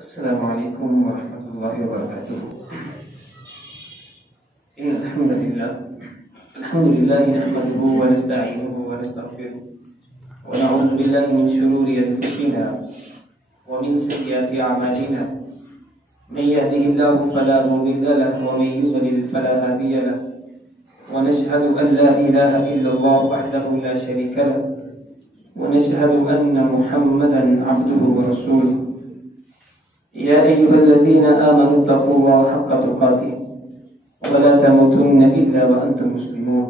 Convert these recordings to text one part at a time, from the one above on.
السلام عليكم ورحمة الله وبركاته. إن الحمد لله نحمده ونستعينه ونستغفره ونعوذ بالله من شرور أنفسنا ومن سيئات أعمالنا. من يهده الله فلا مضل له ومن يضلل فلا هادي له. ونشهد أن لا إله إلا الله وحده لا شريك له. ونشهد أن محمدا عبده ورسوله. يا أيها الذين آمنوا اتقوا الله حق تقاته ولا تموتن إلا وأنتم مسلمون.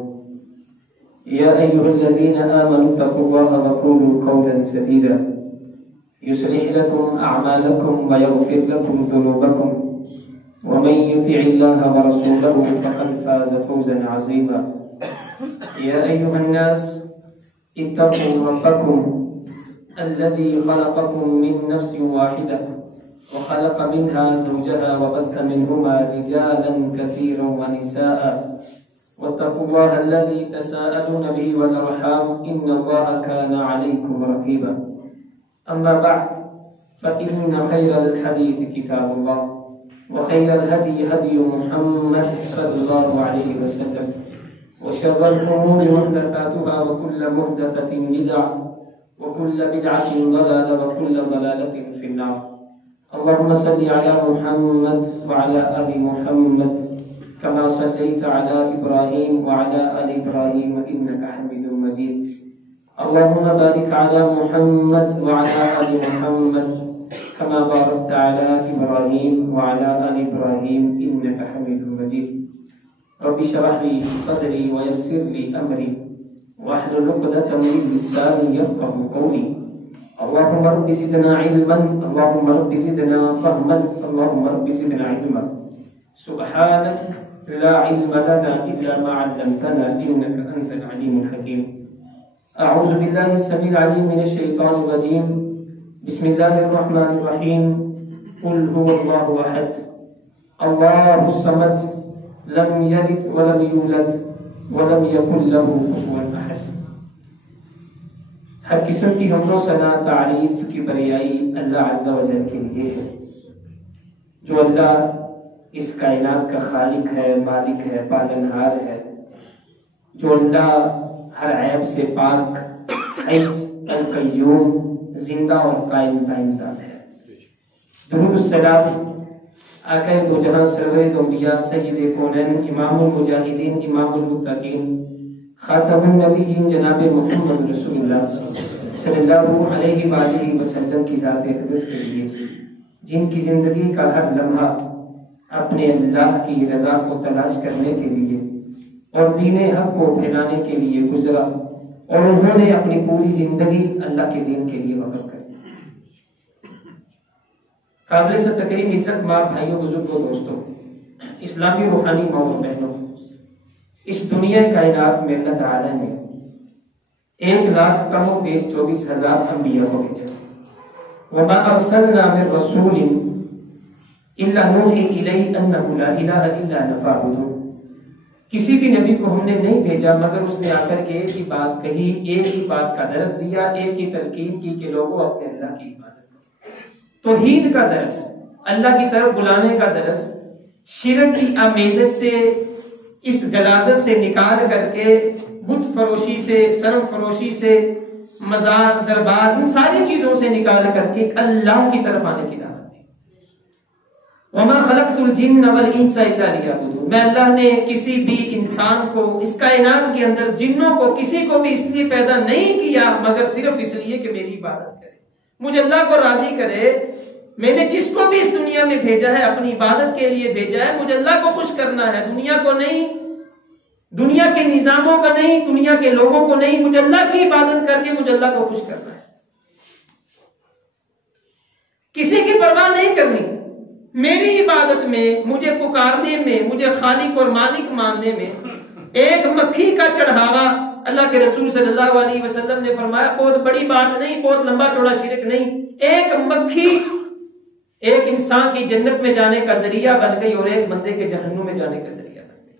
يا أيها الذين آمنوا اتقوا الله وقولوا قولا سديدا يصلح لكم أعمالكم ويغفر لكم ذنوبكم ومن يطع الله ورسوله فقد فاز فوزا عظيما. يا أيها الناس اتقوا ربكم الذي خلقكم من نفس واحدة وخلق منها زوجها وبث منهما رجالا كثيرا ونساء واتقوا الله الذي تساءلون به والأرحام إن الله كان عليكم رقيبا. أما بعد فإن خير الحديث كتاب الله وخير الهدي هدي محمد صلى الله عليه وسلم وشر الأمور محدثاتها وكل محدثة بدعة وكل بدعة ضلالة وكل ضلالة في النار. اللهم صل على محمد وعلى آل محمد كما صليت على إبراهيم وعلى آل إبراهيم إنك حميد مجيد. اللهم بارك على محمد وعلى آل محمد كما باركت على إبراهيم وعلى آل إبراهيم إنك حميد مجيد. رب اشرح لي صدري ويسر لي أمري واحلل عقدة من لساني يفقهوا قولي. اللهم رب زدنا علما اللهم رب زدنا فهما اللهم رب زدنا علما. سبحانك لا علم لنا إلا ما علمتنا إنك أنت العليم الحكيم. أعوذ بالله السميع العليم من الشيطان الرجيم. بسم الله الرحمن الرحيم. قل هو الله أحد الله الصمد لم يلد ولم يولد ولم يكن له كفوا أحد. ہر قسم کی حمد و ثنا تعریف کی بریائی اللہ عز و جل کے لیے ہے، جو اللہ اس کائنات کا خالق ہے، مالک ہے، پالنہار ہے، جو اللہ ہر عیب سے پاک، حی القیوم، زندہ اور قائم دائم ذات ہے۔ درود السلام آقا دو جہاں سرور انبیاء سید کونین امام المجاہدین امام المتقین خاتم النبیین جناب محمد رسول اللہ صلی اللہ علیہ وآلہ وسلم کی ذات اقدس کے لیے، جن کی زندگی کا ہر لمحہ اپنے اللہ کی رضا کو تلاش کرنے کے لیے اور دین حق کو پھیلانے کے لیے گزرا اور انہوں نے اپنی پوری زندگی اللہ کے دین کے لیے وقف کر دی۔ قابل سے تکریم عزت ماں بھائیوں بزرگوں دوستوں، اسلامی روحانی ماں و بہنوں، اس دنیا کائنات میں اللہ تعالیٰ نے 1,24,000 انبیاء کو بھیجا۔ وَمَا أَرْسَلْنَا مِن رَّسُولٍ إِلَّا نُوحِي إِلَيْهِ أَنَّهُ لَا إِلَٰهَ إِلَّا أَنَا فَاعْبُدُونِ۔ کسی بھی نبی کو ہم نے نہیں بھیجا مگر اس نے آ کر کے ایک ہی بات کہی، ایک ہی بات کا درس دیا، ایک ہی تلقین کی کہ لوگوں اپنے اللہ کی عبادت کرو۔ توحید کا درس، اللہ کی طرف بلانے کا درس، شرک کی آمیزش سے، اس غلاظت سے نکال کر کے، بت فروشی سے، صنم فروشی سے، مزار دربار، ان ساری چیزوں سے نکال کر کے اللہ کی طرف آنے کی دعوت دی۔ وَمَا خَلَقْتُ الْجِنَّ وَالْإِنسَ إِلَّا لِيَعْبُدُونِ۔ میں اللہ نے کسی بھی انسان کو اس کائنات کے اندر، جنوں کو، کسی کو بھی اس لیے پیدا نہیں کیا مگر صرف اس لیے کہ میری عبادت کرے، مجھے اللہ کو راضی کرے۔ میں نے جس کو بھی اس دنیا میں بھیجا ہے اپنی عبادت کے لیے بھیجا ہے، مجھے اللہ کو خوش کرنا ہے، دنیا کو نہیں، دنیا کے نظاموں کا نہیں، دنیا کے لوگوں کو نہیں، مجھے اللہ کی عبادت کر کے مجھے اللہ کو خوش کرنا ہے، کسی کی پرواہ نہیں کرنی۔ میری عبادت میں، مجھے پکارنے میں، مجھے خالق اور مالک ماننے میں ایک مکھی کا چڑھاوا، اللہ کے رسول صلی اللہ علیہ وسلم نے فرمایا بہت بڑی بات نہیں، بہت لمبا چوڑا شرک نہیں، ایک مکھی ایک انسان کی جنت میں جانے کا ذریعہ بن گئی اور ایک بندے کے جہنم میں جانے کا ذریعہ بن گئی۔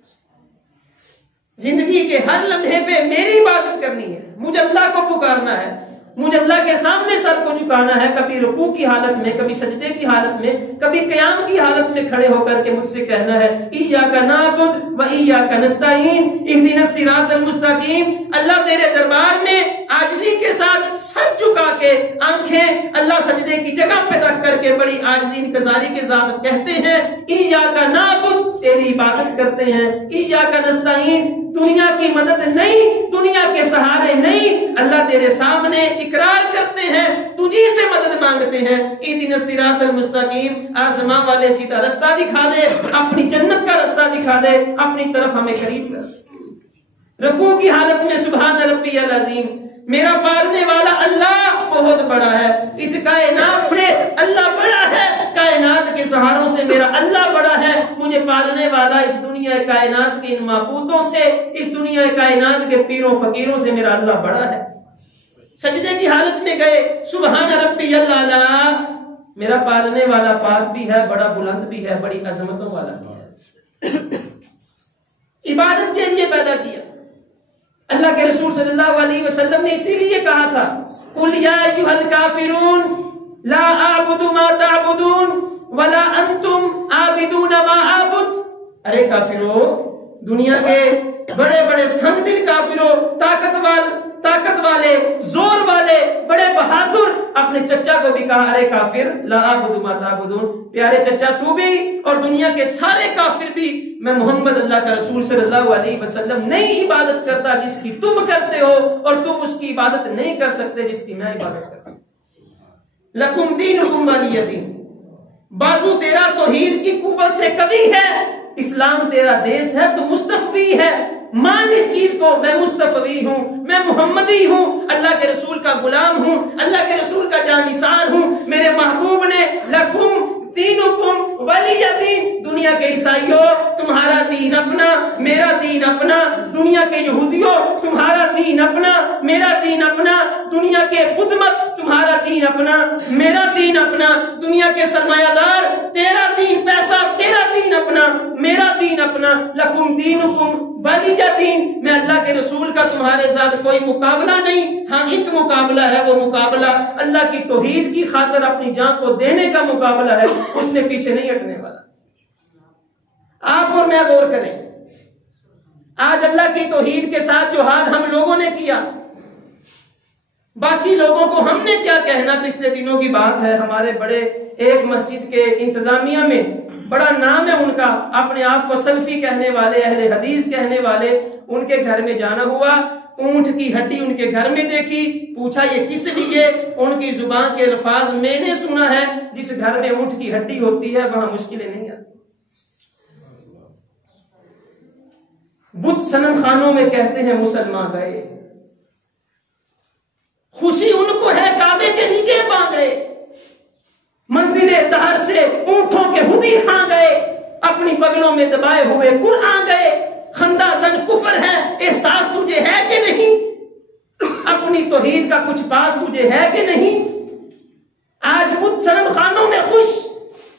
زندگی کے ہر لمحے پہ میری عبادت کرنی ہے، مجھے اللہ کو پکارنا ہے، مجھے اللہ کے سامنے سر کو جھکانا ہے، کبھی رکوع کی حالت میں، کبھی سجدے کی حالت میں، کبھی قیام کی حالت میں کھڑے ہو کر کے مجھ سے کہنا ہے ایاک نعبد و ایاک نستعین اہدنا الصراط المستقیم۔ اللہ تیرے دربار میں عاجزی کے ساتھ سر جھکا کے، آنکھیں اللہ سجدے کی جگہ پہ رکھ کر کے بڑی عاجزی انکساری کے ساتھ کہتے ہیں ایاک نعبد، تیری عبادت کرتے ہیں، ایاک نستعین، دنیا کی مدد نہیں، دنیا کے سہارے نہیں، اللہ تیرے سامنے اقرار کرتے ہیں، تجھی سے مدد مانگتے ہیں۔ اہدنا الصراط المستقیم، آسمان والے سیدھا رستہ دکھا دے، اپنی جنت کا رستہ دکھا دے، اپنی طرف ہمیں قریب کر۔ رکوع کی حالت میں سبحان ربی العظیم، میرا پالنے والا اللہ بہت بڑا ہے، اس کائنات سے اللہ بڑا ہے، کائنات کے سہاروں سے میرا اللہ بڑا ہے، مجھے پالنے والا اس دنیا کائنات کے ان معبودوں سے، اس دنیا کائنات کے پیروں فقیروں سے میرا اللہ بڑا ہے۔ سجدے کی حالت میں گئے، سبحان ربی اللہ، میرا پالنے والا پاک بھی ہے، بڑا بلند بھی ہے، بڑی عظمتوں والا بھی ہے۔ عبادت کے لیے پیدا کیا۔ اللہ کے رسول صلی اللہ علیہ وسلم نے اسی لیے کہا تھا قُلْ يَا أَيُّهَا الْكَافِرُونَ لَا أَعْبُدُ مَا تَعْبُدُونَ وَلَا أَنْتُمْ عَابِدُونَ مَا أَعْبُدُ۔ ارے کافرو، دنیا کے بڑے بڑے سنگ دل کافرو، طاقت والے، زور والے، بڑے بہادر، اپنے چچا کو بھی کہا ارے کافر لا اعبد ما تعبدون، پیارے چچا تو بھی اور دنیا کے سارے کافر بھی، میں محمد اللہ کا رسول صلی اللہ علیہ وسلم نہیں عبادت کرتا جس کی تم کرتے ہو، اور تم اس کی عبادت نہیں کر سکتے جس کی میں عبادت کرتا ہوں۔ لکم دینکم ولی دین، بازو تیرا توحید کی قوت سے قوی ہے، اسلام تیرا دیس ہے، تو مستفوی ہے، مان اس چیز کو، میں مستفوی ہوں، میں محمدی ہوں، اللہ کے رسول کا غلام ہوں، اللہ کے رسول کا جانثار ہوں۔ میرے محبوب نے لکم دینکم ولی دین، دنیا کے عیسائیوں تمہارا دین اپنا، میرا دین اپنا، دنیا کے یہودیوں تمہارا دین اپنا، میرا دین اپنا، دنیا کے بدھ مت تمہارا دین اپنا، میرا دین اپنا، دنیا کے سرمایہ دار تیرا دین، پیسہ تیرا دین اپنا، میرا دین اپنا، لکم دینکم ولی دین۔ میں اللہ کے رسول کا تمہارے ساتھ کوئی مقابلہ نہیں، ہاں ایک مقابلہ ہے، وہ مقابلہ اللہ کی توحید کی خاطر اپنی جان کو دینے کا مقابلہ ہے، اس نے پیچھے نہیں ہٹنے والا۔ آپ اور میں غور کریں، آج اللہ کی توحید کے ساتھ جو حال ہم لوگوں نے کیا، باقی لوگوں کو ہم نے کیا کہنا۔ پچھلے دنوں کی بات ہے، ہمارے بڑے ایک مسجد کے انتظامیہ میں بڑا نام ہے ان کا، اپنے آپ کو سلفی کہنے والے، اہل حدیث کہنے والے، ان کے گھر میں جانا ہوا، اونٹ کی ہڈی ان کے گھر میں دیکھی، پوچھا یہ کس لیے؟ ان کی زبان کے الفاظ میں نے سنا ہے جس گھر میں اونٹ کی ہڈی ہوتی ہے وہاں مشکلیں نہیں آتی۔ بت صنم خانوں میں کہتے ہیں مسلمان گئے، خوشی ان کو ہے کعبے کے نگہ پا گئے، منزل دہر سے اونٹوں کے ہدی ہاں گئے، اپنی بغلوں میں دبائے ہوئے قرآن گئے، خندہ زن کفر ہے، احساس تجھے ہے کہ نہیں؟ اپنی توحید کا کچھ پاس تجھے ہے کہ نہیں؟ آج بت صنم خانوں میں خوش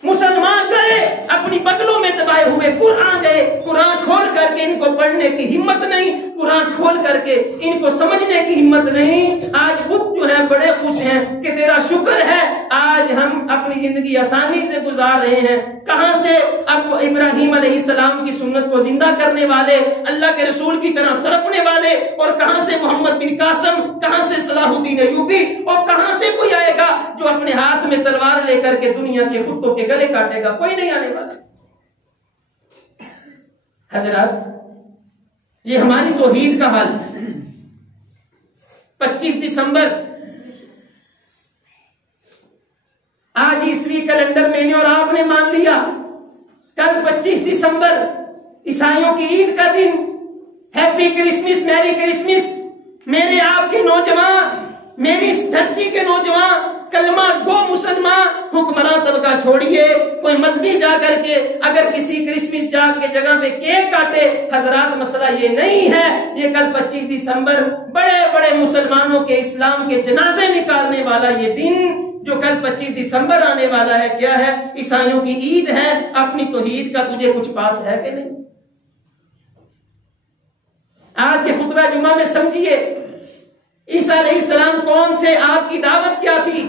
مسلمان گئے، اپنی بغلوں میں دبائے ہوئے قرآن گئے، قرآن کھول کر کے ان کو پڑھنے کی ہمت نہیں، قرآن کھول کر کے ان کو سمجھنے کی ہمت نہیں۔ آج بت جو ہیں بڑے خوش ہیں کہ تیرا شکر ہے آج ہم اپنی زندگی آسانی سے گزار رہے ہیں۔ کہاں سے؟ اب ابراہیم علیہ السلام کی سنت کو زندہ کرنے والے، اللہ کے رسول کی طرح تڑپنے والے، اور کہاں سے محمد بن قاسم، کہاں سے صلاح الدین ایوبی، اور کہاں سے کوئی آئے گا جو اپنے ہاتھ میں تلوار لے کر کے دنیا کے کتوں کے گلے کاٹے گا؟ کوئی نہیں آنے والا۔ حضرات، یہ ہماری توحید کا حال ہے۔ 25 دسمبر آج عیسوی کیلنڈر میں نے اور آپ نے مان لیا، کل 25 دسمبر عیسائیوں کی عید کا دن، ہیپی کرسمس، میری کرسمس۔ میرے آپ کے نوجوان، میری اس دھرتی کے نوجوان، کلمہ گو مسلمان، حکمراں طبقہ چھوڑیے، کوئی مذہبی جا کر کے اگر کسی کرسمس جا کے جگہ پہ کیک کاٹے، حضرات مسئلہ یہ نہیں ہے۔ یہ کل 25 دسمبر بڑے بڑے مسلمانوں کے اسلام کے جنازے نکالنے والا یہ دن جو کل 25 دسمبر آنے والا ہے، کیا ہے؟ عیسائیوں کی عید ہے۔ اپنی توحید کا تجھے کچھ پاس ہے کہ نہیں؟ آج کے خطبہ جمعہ میں سمجھیے، عیسیٰ علیہ السلام کون تھے؟ آپ کی دعوت کیا تھی؟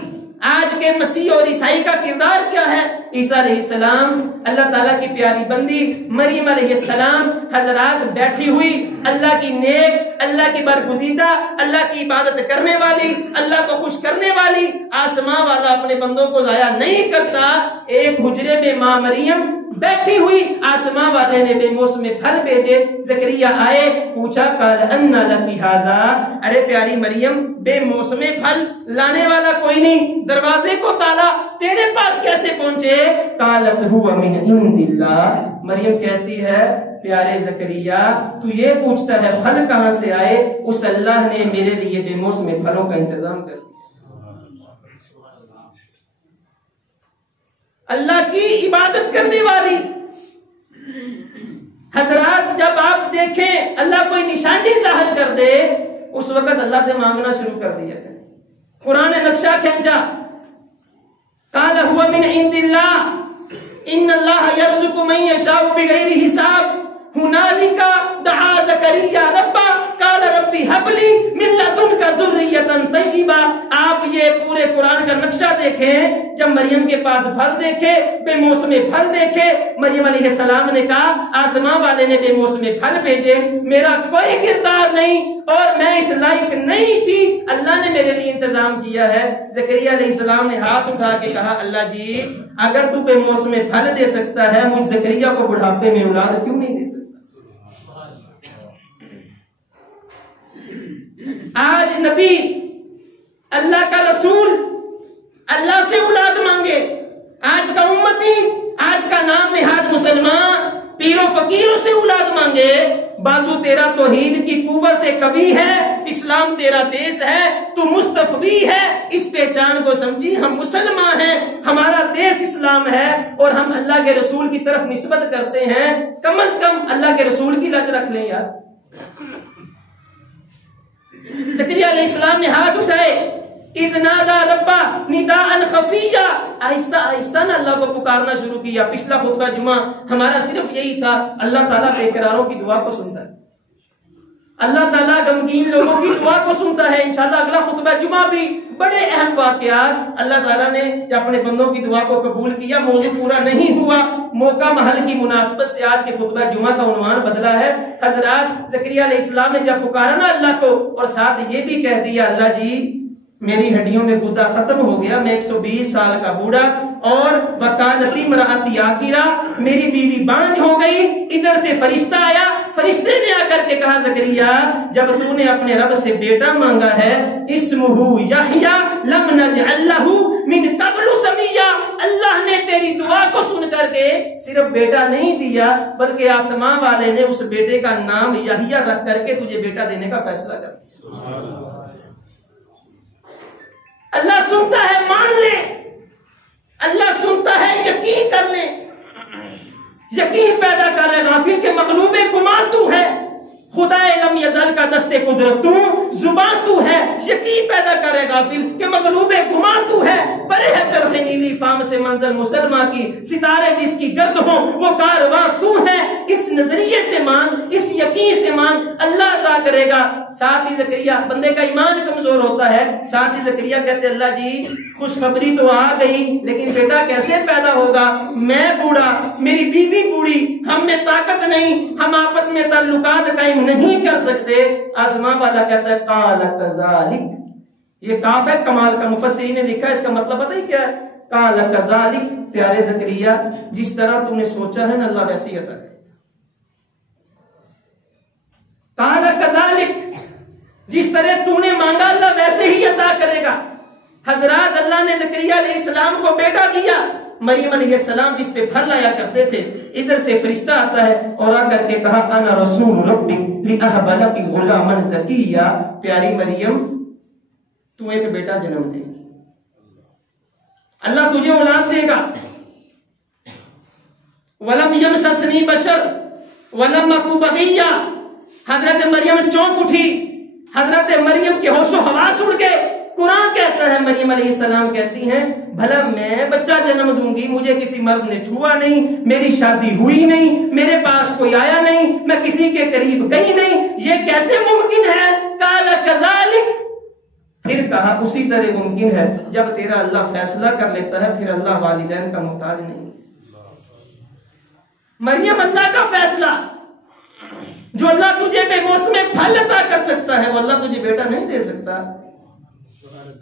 آج کے مسیح اور عیسائی کا کردار کیا ہے؟ عیسیٰ علیہ السلام اللہ تعالیٰ کی پیاری بندی مریم علیہ السلام حضرات بیٹھی ہوئی اللہ کی نیک، اللہ کی برگزیدہ، اللہ کی عبادت کرنے والی، اللہ کو خوش کرنے والی، آسماں والا اپنے بندوں کو ضائع نہیں کرتا، ایک حجرے میں ماں مریم بیٹھی ہوئی، آسماں والے نے بے موسم پھل بھیجے، زکریا آئے، پوچھا قال انا لکی ھذا، ارے پیاری مریم بے موسم پھل لانے والا کوئی نہیں، دروازے کو تالا، تیرے پاس کیسے پہنچے؟ قالت هو من عند اللہ، مریم کہتی ہے پیارے زکریا تو یہ پوچھتا ہے پھل کہاں سے آئے؟ اس اللہ نے میرے لیے بے موسم پھلوں کا انتظام کر دیا۔ اللہ کی عبادت کرنے والی حضرات، جب آپ دیکھیں اللہ کوئی نشانی ظاہر کر دے اس وقت اللہ سے مانگنا شروع کر دیا کریں۔ قرآن نے نقشہ کھینچا، قال هو من عند اللہ ان اللہ یرزق من یشاء بغیر حساب، ہنالک دعا زکریا ربا قال ربی ہب لی من لدنک ذریۃ طیبہ۔ آپ یہ پورے قرآن کا نقشہ دیکھیں، جب مریم کے پاس پھل دیکھے، بے موسم پھل دیکھے، مریم علیہ السلام نے کہا آسماں والے نے بے موسم پھل بھیجے، میرا کوئی کردار نہیں اور میں اس لائق نہیں تھی، اللہ نے میرے لیے انتظام کیا ہے۔ زکریا علیہ السلام نے ہاتھ اٹھا کے کہا اللہ جی اگر تو بے موسم پھل دے سکتا ہے مجھ زکریا کو بڑھاپے میں اولاد کیوں نہیں دے سکتا؟ آج نبی اللہ کا رسول اللہ سے اولاد مانگے، آج کا امتی، آج کا نام نہاد مسلمان پیروں فقیروں سے اولاد مانگے۔ بازو تیرا توحید کی قوت سے کبھی ہے، اسلام تیرا دیس ہے، تو مستفوی ہے، اس پہچان کو سمجھی ہم مسلمان ہیں، ہمارا دیس اسلام ہے اور ہم اللہ کے رسول کی طرف نسبت کرتے ہیں، کم از کم اللہ کے رسول کی لج رکھ لیں یار۔ زکریا علیہ السلام نے ہاتھ اٹھائے، اذ نادى ربا نداء خفیا، آہستہ آہستہ نہ اللہ کو پکارنا شروع کیا۔ پچھلا خطبہ جمعہ ہمارا صرف یہی تھا، اللہ تعالیٰ بے قراروں کی دعا کو سنتا ہے، اللہ تعالیٰ غمگین لوگوں کی دعا کو سنتا ہے۔ انشاءاللہ اگلا خطبہ جمعہ بھی بڑے اہم واقعات، اللہ تعالیٰ نے اپنے بندوں کی دعا کو قبول کیا۔ موضوع پورا نہیں ہوا، موقع محل کی مناسبت سے آج کے خطبہ جمعہ کا عنوان بدلا ہے۔ حضرات زکریا علیہ السلام نے جب پکارا نا اللہ کو اور ساتھ یہ بھی کہہ دیا اللہ جی میری ہڈیوں میں گودا ختم ہو گیا، میں 120 سال کا بوڑھا، اور وکالتی امراتی عاقرہ، میری بیوی بانجھ ہو گئی۔ ادھر سے فرشتہ آیا، فرشتے نے آ کر کے کہا زکریا جب تو نے اپنے رب سے بیٹا مانگا ہے اسمہ یحییٰ لم نجعل لہ من قبل سمیہ، اللہ نے تیری دعا کو سن کر کے صرف بیٹا نہیں دیا بلکہ آسماں والے نے اس بیٹے کا نام یحییٰ رکھ کر کے تجھے بیٹا دینے کا فیصلہ کر دیا۔ اللہ سنتا ہے، مان لے، اللہ سنتا ہے، یقین کر لے، یقین پیدا کر رہے غافل کے مغلوب گمان تو ہے، خدا لم یزل کا دستے قدرت تو، زبان تو ہے، یقین پیدا کر رہے غافل کہ مغلوب گمان تو ہے، پرے ہے چرخ نیلی فام سے منزل مسلمہ کی، ستارے جس کی گرد ہوں وہ کارواں تو ہے، اس نظریے سے مان، اس یقین سے مان، اللہ عطا کرے گا۔ ساتھ ہی زکریا، بندے کا ایمان کمزور ہوتا ہے، ساتھ ہی زکریا کہتے اللہ جی خوشخبری تو آ گئی لیکن بیٹا کیسے پیدا ہوگا، میں بوڑھا، میری بیوی بوڑھی، ہم میں طاقت نہیں، ہم آپس میں تعلقات قائم نہیں کر سکتے۔ آسمان والا کہتا ہے قال کذالک، یہ کاف ہے کمال کا، مفسرین نے لکھا اس کا مطلب پتہ ہی کیا ہے، قال کذالک، پیارے زکریا جس طرح تم نے سوچا ہے نا اللہ ویسے ہی عطا کرے۔ قال کذالک، جس طرح تو نے مانگا اللہ ویسے ہی عطا کرے گا۔ حضرات اللہ نے زکریا علیہ السلام کو بیٹا دیا، مریم علیہ السلام جس پہ پھل لایا کرتے تھے، ادھر سے فرشتہ آتا ہے اور آ کر کے کہا انا رسول ربک لأہب لک غلاما زکیا، پیاری مریم تو ایک بیٹا جنم دے گی، اللہ تجھے اولاد دے گا۔ ولم یمسسنی بشر ولم اک بغیہ، حضرت مریم چونک اٹھی، حضرت مریم کے ہوش و حواس اڑ گئے۔ قرآن کہتا ہے مریم علیہ السلام کہتی ہیں بھلا میں بچہ جنم دوں گی، مجھے کسی مرد نے چھوا نہیں، میری شادی ہوئی نہیں، میرے پاس کوئی آیا نہیں، میں کسی کے قریب گئی نہیں، یہ کیسے ممکن ہے؟ قال کذالک، پھر کہا اسی طرح ممکن ہے جب تیرا اللہ فیصلہ کر لیتا ہے پھر اللہ والدین کا محتاج نہیں. مریم اللہ کا فیصلہ، جو اللہ تجھے بے موسم پھل عطا کر سکتا ہے وہ اللہ تجھے بیٹا نہیں دے سکتا.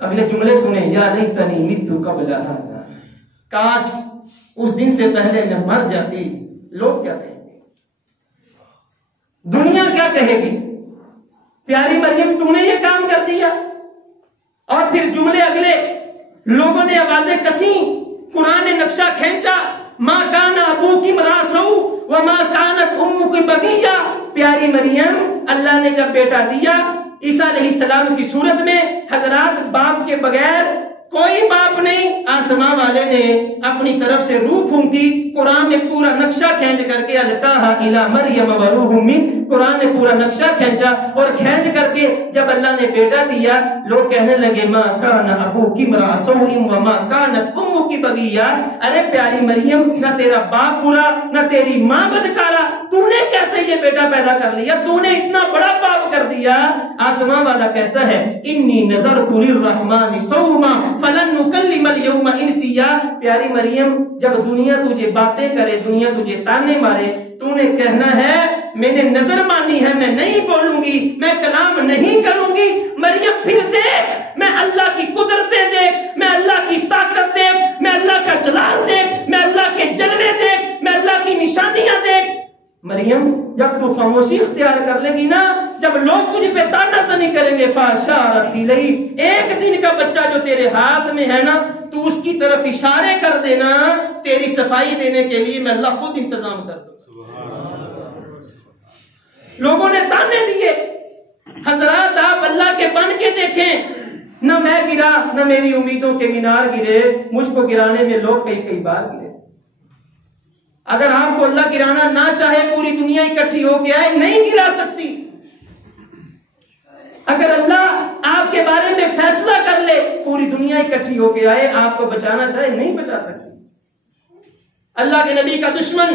اگلے جملے سنیں، یا لیتنی مت قبل ھذا، کاش اس دن سے پہلے میں مر جاتی. لوگ کیا کہیں گے، دنیا کیا کہے گی، پیاری مریم تو نے یہ کام کر دیا. اور پھر جملے اگلے، لوگوں نے آوازیں کسیں، قرآن نے نقشہ کھینچا، ما کان ابوکی امرأ سوء وما کانت امک بغیہ. پیاری مریم اللہ نے جب بیٹا دیا عیسیٰ علیہ السلام کی صورت میں، حضرات باپ کے بغیر کوئی باپ نہیں، آسماں والے نے اپنی طرف سے روح پھونکی. قرآن میں پورا نقشہ کھینچ کر کے القاہا الی مریم وروح من، قرآن نے پورا نقشہ کھینچا اور کھینچ کر کے جب اللہ نے بیٹا دیا لوگ کہنے لگے ما کان ابوکی امرأ سوء وما کانت امک بغیہ. ارے پیاری مریم، نہ تیرا باپ برا نہ تیری ماں بدکارا، تو نے کیسے یہ بیٹا پیدا کر لیا، تو نے اتنا بڑا پاپ کر دیا. آسماں والا کہتا ہے انی نذرت للرحمن صوما فلن نکلم اليوم انسیا. پیاری مریم جب دنیا تجھے باتیں کرے، دنیا تجھے تانے مارے، تو نے کہنا ہے میں نے نظر مانی ہے، میں نہیں بولوں گی، میں کلام نہیں کروں گی. مریم پھر دیکھ، میں اللہ کی قدرتیں دیکھ، میں اللہ کی طاقت دیکھ، میں اللہ کا جلال دیکھ، میں اللہ کے جلوے دیکھ، میں اللہ کی نشانیاں دیکھ. مریم جب تو خاموشی اختیار کر لے گی نا، جب لوگ تجھ پہ تانا زنی کریں گے، فاشارت الیہ، ایک دن کا بچہ جو تیرے ہاتھ میں ہے نا، تو اس کی طرف اشارے کر دینا، تیری صفائی دینے کے لیے میں اللہ خود انتظام کر دوں. لوگوں نے تانے دیے. حضرات آپ اللہ کے بن کے دیکھیں، نہ میں گرا نہ میری امیدوں کے مینار گرے، مجھ کو گرانے میں لوگ کئی بار گرے. اگر آپ کو اللہ گرانا نہ چاہے، پوری دنیا اکٹھی ہو کے آئے نہیں گرا سکتی. اگر اللہ آپ کے بارے میں فیصلہ کر لے، پوری دنیا اکٹھی ہو کے آئے آپ کو بچانا چاہے نہیں بچا سکتی. اللہ کے نبی کا دشمن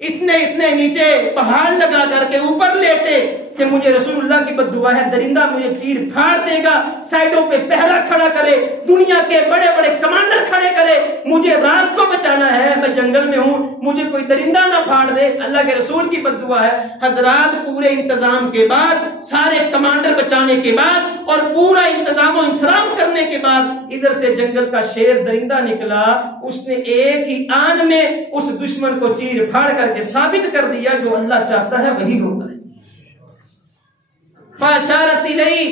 اتنے نیچے پہاڑ لگا کر کے اوپر لیٹے کہ مجھے رسول اللہ کی بد دعا ہے، درندہ مجھے چیر پھاڑ دے گا، سائڈوں پہ پہرا کھڑا کرے، دنیا کے بڑے بڑے کمانڈر کھڑے کرے، مجھے رات کو بچانا ہے، میں جنگل میں ہوں، مجھے کوئی درندہ نہ پھاڑ دے. اللہ کے رسول کی بد دعا ہے. حضرات پورے انتظام کے بعد، سارے کمانڈر بچانے کے بعد اور پورا انتظام و انسرام کرنے کے بعد ادھر سے جنگل کا شیر درندہ نکلا، اس نے ایک ہی آن میں اس دشمن کو چیر پھاڑ کر کے ثابت کر دیا جو اللہ چاہتا ہے وہی ہوتا ہے. فاشارت الیہ،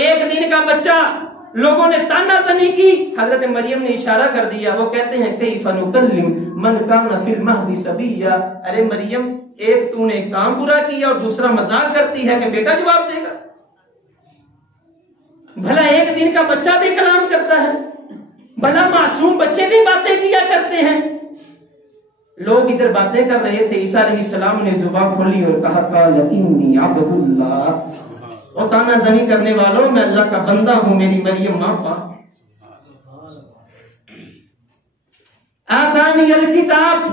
ایک دن کا بچہ، لوگوں نے تانا زنی کی، حضرت مریم نے اشارہ کر دیا. وہ کہتے ہیں کیف نکلم من کان فی المہد صبیا. ارے مریم، ایک تو نے کام برا کیا اور دوسرا مذاق کرتی ہے کہ بیٹا جواب دے گا. بھلا ایک دن کا بچہ بھی کلام کرتا ہے، بھلا معصوم بچے بھی باتیں کیا کرتے ہیں. لوگ ادھر باتیں کر رہے تھے، عیسیٰ علیہ السلام نے زبان کھولی اور کہا قال انی عبد اللہ. اور تانا زنی کرنے والوں، میں اللہ کا بندہ ہوں، میری مریم ماں پاک ہے. آتانی الکتاب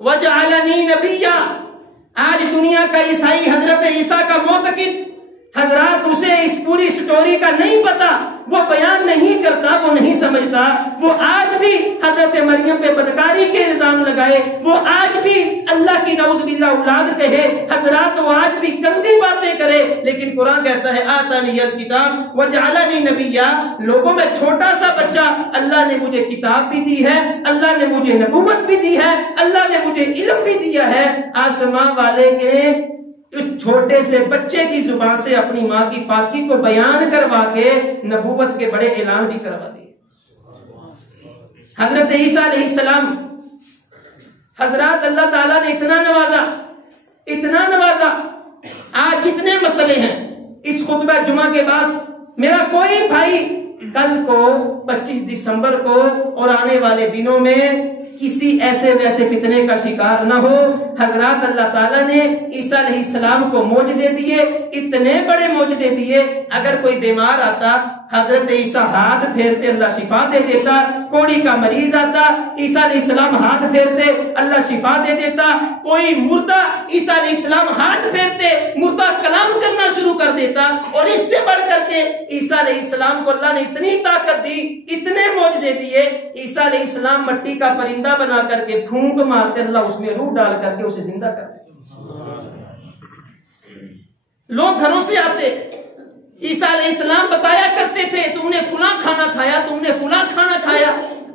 وجعلنی نبیا. آج دنیا کا عیسائی حضرت عیسیٰ کا معتقد، حضرات اسے اس پوری سٹوری کا نہیں پتا، وہ بیان نہیں کرتا، وہ نہیں سمجھتا. وہ آج بھی حضرت مریم پہ بدکاری کے الزام لگائے، وہ آج بھی اللہ کی نعوذ باللہ اولاد کہے، حضرات وہ آج بھی گندی باتیں کرے. لیکن قرآن کہتا ہے آتانی الکتاب وجعلنی نبیا. لوگوں میں چھوٹا سا بچہ، اللہ نے مجھے کتاب بھی دی ہے، اللہ نے مجھے نبوت بھی دی ہے، اللہ نے مجھے علم بھی دیا ہے. آسمان والے کے اس چھوٹے سے بچے کی زبان سے اپنی ماں کی پاکی کو بیان کروا کے نبوت کے بڑے اعلان بھی کروا دیے. حضرت عیسیٰ علیہ السلام، حضرات اللہ تعالیٰ نے اتنا نوازا. آج کتنے مسئلے ہیں. اس خطبہ جمعہ کے بعد میرا کوئی بھائی کل کو 25 دسمبر کو اور آنے والے دنوں میں کسی ایسے ویسے فتنے کا شکار نہ ہو. حضرات اللہ تعالیٰ نے عیسیٰ علیہ السلام کو معجزے دیے، اتنے بڑے معجزے دیے. اگر کوئی بیمار آتا حضرت عیسیٰ ہاتھ پھیرتے اللہ شفا دے دیتا، کوڑی کا مریض آتا عیسیٰ علیہ السلام ہاتھ پھیرتے اللہ شفا دے دیتا، کوئی مردہ عیسیٰ علیہ السلام ہاتھ پھیرتے مردہ کلام کرنا شروع کر دیتا۔ اور اس سے بڑھ کر کے عیسیٰ علیہ السلام کو اللہ نے اتنی طاقت دی، اتنے معجزے دیے، عیسیٰ علیہ السلام مٹی کا پرندہ بنا کر کے پھونک مارتے اللہ اس میں روح ڈال کر کے اسے زندہ کرتے۔ لوگ گھروں سے آتے، عیسیٰ علیہ السلام بتایا کرتے تھے تم نے فلاں کھانا کھایا، تم نے فلاں کھانا کھایا،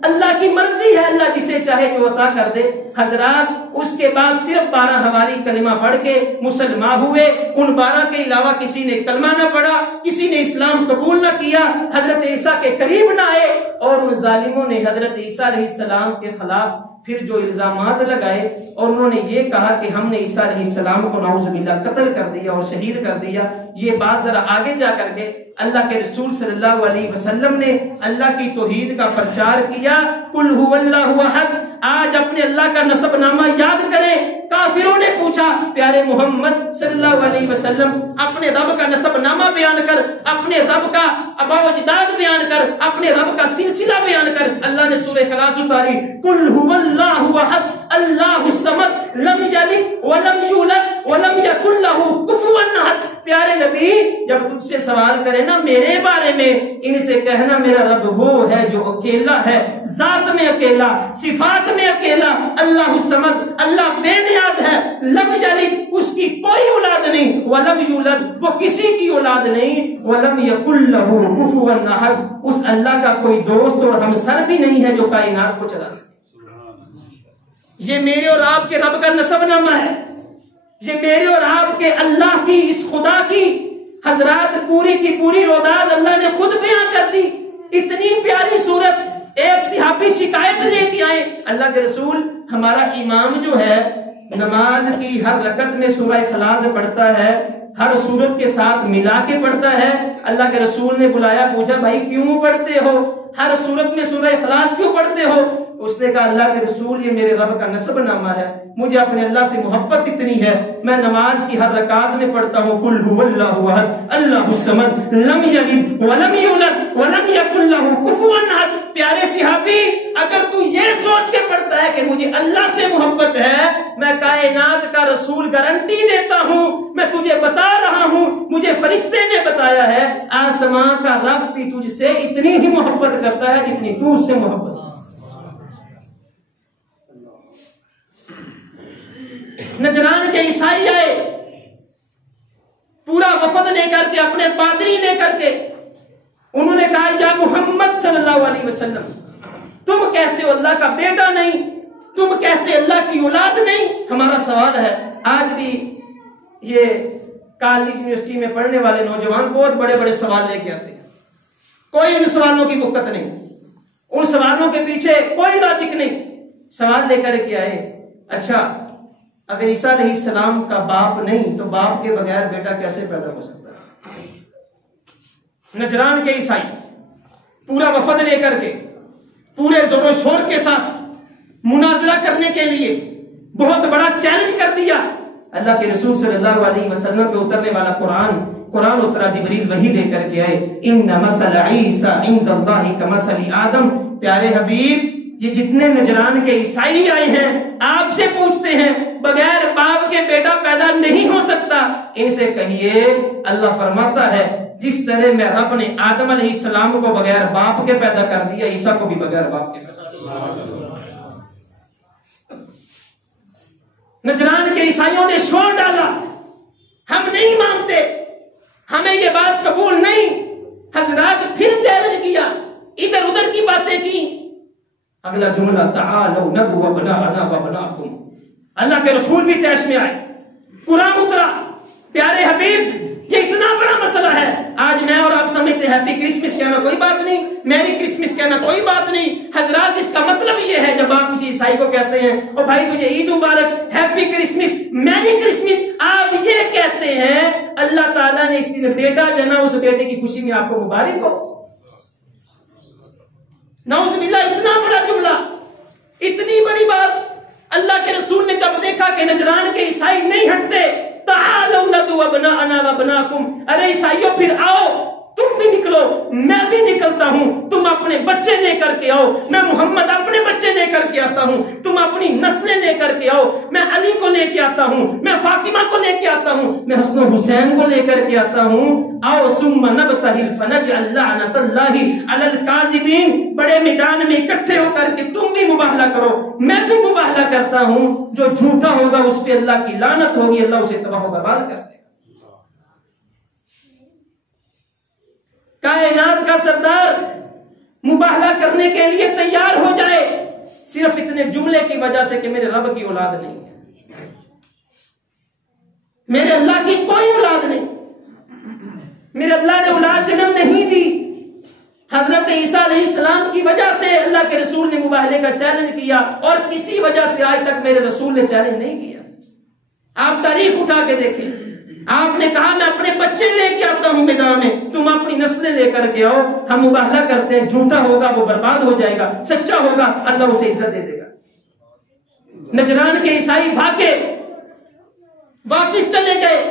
اللہ کی مرضی ہے، اللہ جسے چاہے جو عطا کر دے۔ حضرات اس کے بعد صرف 12 حواری کلمہ پڑھ کے مسلمان ہوئے، ان 12 کے علاوہ کسی نے کلمہ نہ پڑھا، کسی نے اسلام قبول نہ کیا، حضرت عیسیٰ کے قریب نہ آئے، اور ان ظالموں نے حضرت عیسیٰ علیہ السلام کے خلاف پھر جو الزامات لگائے اور انہوں نے یہ کہا کہ ہم نے عیسیٰ علیہ السلام کو نعوذ باللہ قتل کر دیا اور شہید کر دیا، یہ بات ذرا آگے جا کر کے اللہ کے رسول صلی اللہ علیہ وسلم نے اللہ کی توحید کا پرچار کیا۔ قل هو اللہ احد، آج اپنے اللہ کا نسب نامہ یاد کریں۔ کافروں نے پوچھا پیارے محمد صلی اللہ علیہ وسلم اپنے رب کا نسب نامہ بیان کر، اپنے رب کا آباء و اجداد بیان کر، اپنے رب کا سلسلہ بیان کر۔ اللہ نے سورہ اخلاص اتاری، قل هو اللہ احد اللہ الصمد لم یلد ولم یولد ولم یکن له کفوا احد۔ پیارے نبی جب تجھ سے سوال کرے نا میرے بارے میں، ان سے کہنا میرا رب وہ ہے جو اکیلا ہے، ذات میں اکیلا، صفات میں اکیلا، اللہ الصمد، اللہ بے نیاز ہے، لم یلد اس کی کوئی اولاد نہیں، ولم یولد وہ کسی کی اولاد نہیں، ولم یکن له کفوا احد اس اللہ کا کوئی دوست اور ہمسر بھی نہیں ہے جو کائنات کو چلا سکے۔ یہ میرے اور آپ کے رب کا نسب نامہ ہے، یہ میرے اور آپ کے اللہ کی اس خدا کی حضرات پوری کی پوری روداد اللہ نے خود بیان کر دی۔ اتنی پیاری صورت، ایک صحابی شکایت لے کے آئے، اللہ کے رسول ہمارا امام جو ہے نماز کی ہر رکعت میں سورہ اخلاص پڑھتا ہے، ہر سورت کے ساتھ ملا کے پڑھتا ہے۔ اللہ کے رسول نے بلایا، پوچھا بھائی کیوں پڑھتے ہو، ہر سورت میں سورہ اخلاص کیوں پڑھتے ہو؟ اس نے کہا اللہ کے رسول یہ میرے رب کا نسب نامہ ہے، مجھے اپنے اللہ سے محبت اتنی ہے، میں نماز کی ہر رکعت میں پڑھتا ہوں قل هو اللہ احد اللہ الصمد لم یلد ولم یولد ولم یکن له کفوا احد۔ پیارے صحابی اگر تو یہ سوچ کے پڑھتا ہے کہ مجھے اللہ سے محبت ہے، میں کائنات کا رسول گارنٹی دیتا ہوں، میں تجھے بتا رہا ہوں، مجھے فرشتے نے بتایا ہے آسمان کا رب بھی تجھ سے اتنی ہی محبت کرتا ہے جتنی تو اس سے محبت ہے۔ نجران کے عیسائی آئے، پورا وفد لے کر کے، اپنے پادری لے کر کے، انہوں نے کہا یا محمد صلی اللہ علیہ وسلم تم کہتے ہو اللہ کا بیٹا نہیں، تم کہتے اللہ کی اولاد نہیں۔ ہمارا سوال ہے، آج بھی یہ کالج یونیورسٹی میں پڑھنے والے نوجوان بہت بڑے بڑے سوال لے کے آتے ہیں، کوئی ان سوالوں کی وقت نہیں، ان سوالوں کے پیچھے کوئی لاجک نہیں۔ سوال لے کر کے آئے، اچھا اگر عیسیٰ علیہ السلام کا باپ نہیں تو باپ کے بغیر بیٹا کیسے پیدا ہو سکتا ہے؟ نجران کے عیسائی پورا وفد لے کر کے پورے زور و شور کے ساتھ مناظرہ کرنے کے لیے بہت بڑا چیلنج کر دیا۔ اللہ کے رسول صلی اللہ علیہ وسلم پہ اترنے والا قرآن اترا، جبریل وحی لے کر کے آئے، ان مثل عیسیٰ عند اللہ کمثل آدم۔ پیارے حبیب یہ جتنے نجران کے عیسائی آئے ہیں آپ سے پوچھتے ہیں بغیر باپ کے بیٹا پیدا نہیں ہو سکتا، ان سے کہیے اللہ فرماتا ہے جس طرح میں رب نے آدم علیہ السلام کو بغیر باپ کے پیدا کر دیا، عیسیٰ کو بھی بغیر باپ کے پیدا کر دیا۔ نجران کے عیسائیوں نے شور ڈالا، ہم نہیں مانتے، ہمیں یہ بات قبول نہیں۔ حضرات پھر چیلنج کیا، ادھر ادھر کی باتیں کی۔ اگلا جملہ تعالوا ندعو ابناءنا وابناءکم، اللہ کے رسول بھی طیش میں آئے، قرآن اترا۔ پیارے حبیب یہ اتنا بڑا مسئلہ ہے، آج میں اور آپ سمجھتے ہیں ہیپی کرسمس کہنا کوئی بات نہیں، میری کرسمس کہنا کوئی بات نہیں۔ حضرات اس کا مطلب یہ ہے جب آپ کسی عیسائی کو کہتے ہیں او بھائی تجھے عید مبارک، ہیپی کرسمس، میری کرسمس، آپ یہ کہتے ہیں اللہ تعالیٰ نے اس دن بیٹا جنا، اس بیٹے کی خوشی میں آپ کو مبارک ہو۔ نعوذ باللہ، اتنا بڑا جملہ، اتنی بڑی بات۔ اللہ کے رسول نے جب دیکھا کہ نجران کے عیسائی نہیں ہٹتے، تعالوا ندعو ابناءنا وابناءکم، ارے عیسائیوں پھر آؤ، تم بھی نکلو، میں بھی نکلتا ہوں، تم اپنے بچے لے کر کے آؤ، میں محمد اپنے بچے لے کر کے آتا ہوں، تم اپنی نسلیں لے کر کے آؤ، میں علی کو لے کے آتا ہوں، میں فاطمہ کو لے کے آتا ہوں، میں حسن و حسین کو لے کر کے آتا ہوں، آؤ ثم نبتہل فنجعل لعنۃ اللہ علی الکاذبین، بڑے میدان میں اکٹھے ہو کر کے تم بھی مباہلہ کرو، میں بھی مباہلہ کرتا ہوں، جو جھوٹا ہوگا اس پہ اللہ کی لعنت ہوگی، اللہ اسے تباہ و برباد کر دے گا۔ کائنات کا سردار مباہلہ کرنے کے لیے تیار ہو جائے صرف اتنے جملے کی وجہ سے کہ میرے رب کی اولاد نہیں ہے، میرے اللہ کی کوئی اولاد نہیں، میرے اللہ نے اولاد جنم نہیں دی۔ حضرت عیسیٰ علیہ السلام کی وجہ سے اللہ کے رسول نے مباہلے کا چیلنج کیا، اور کسی وجہ سے آج تک میرے رسول نے چیلنج نہیں کیا۔ آپ تاریخ اٹھا کے دیکھیں، آپ نے کہا میں اپنے بچے لے کے آتا ہوں میدان میں، تم اپنی نسلیں لے کر کے آؤ، ہم مباہلہ کرتے ہیں، جھوٹا ہوگا وہ برباد ہو جائے گا، سچا ہوگا اللہ اسے عزت دے دے گا۔ نجران کے عیسائی بھاگے، واپس چلے گئے۔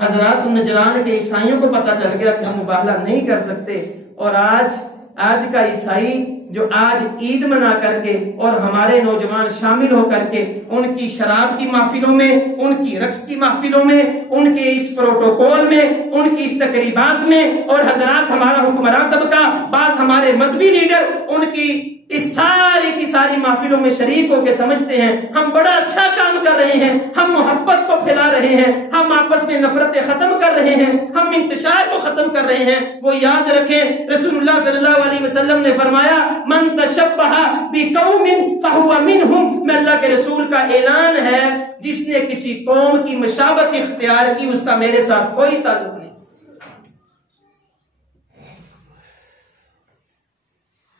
حضرات نجران کے عیسائیوں کو پتہ چل گیا کہ ہم مباہلہ نہیں کر سکتے، اور آج کا عیسائی جو آج عید منا کر کے اور ہمارے نوجوان شامل ہو کر کے ان کی شراب کی محفلوں میں، ان کی رقص کی محفلوں میں، ان کے اس پروٹوکول میں، ان کی اس تقریبات میں، اور حضرات ہمارا حکمران طبقہ، بعض ہمارے مذہبی لیڈر ان کی اس ساری کی ساری محفلوں میں شریک ہو کے سمجھتے ہیں ہم بڑا اچھا کام کر رہے ہیں، ہم محبت کو پھیلا رہے ہیں، ہم آپس میں نفرتیں ختم کر رہے ہیں، ہم انتشار کو ختم کر رہے ہیں۔ وہ یاد رکھیں رسول اللہ صلی اللہ علیہ وسلم نے فرمایا من تشبہ بقوم فہو منہم، میں اللہ کے رسول کا اعلان ہے جس نے کسی قوم کی مشابہت اختیار کی اس کا میرے ساتھ کوئی تعلق نہیں۔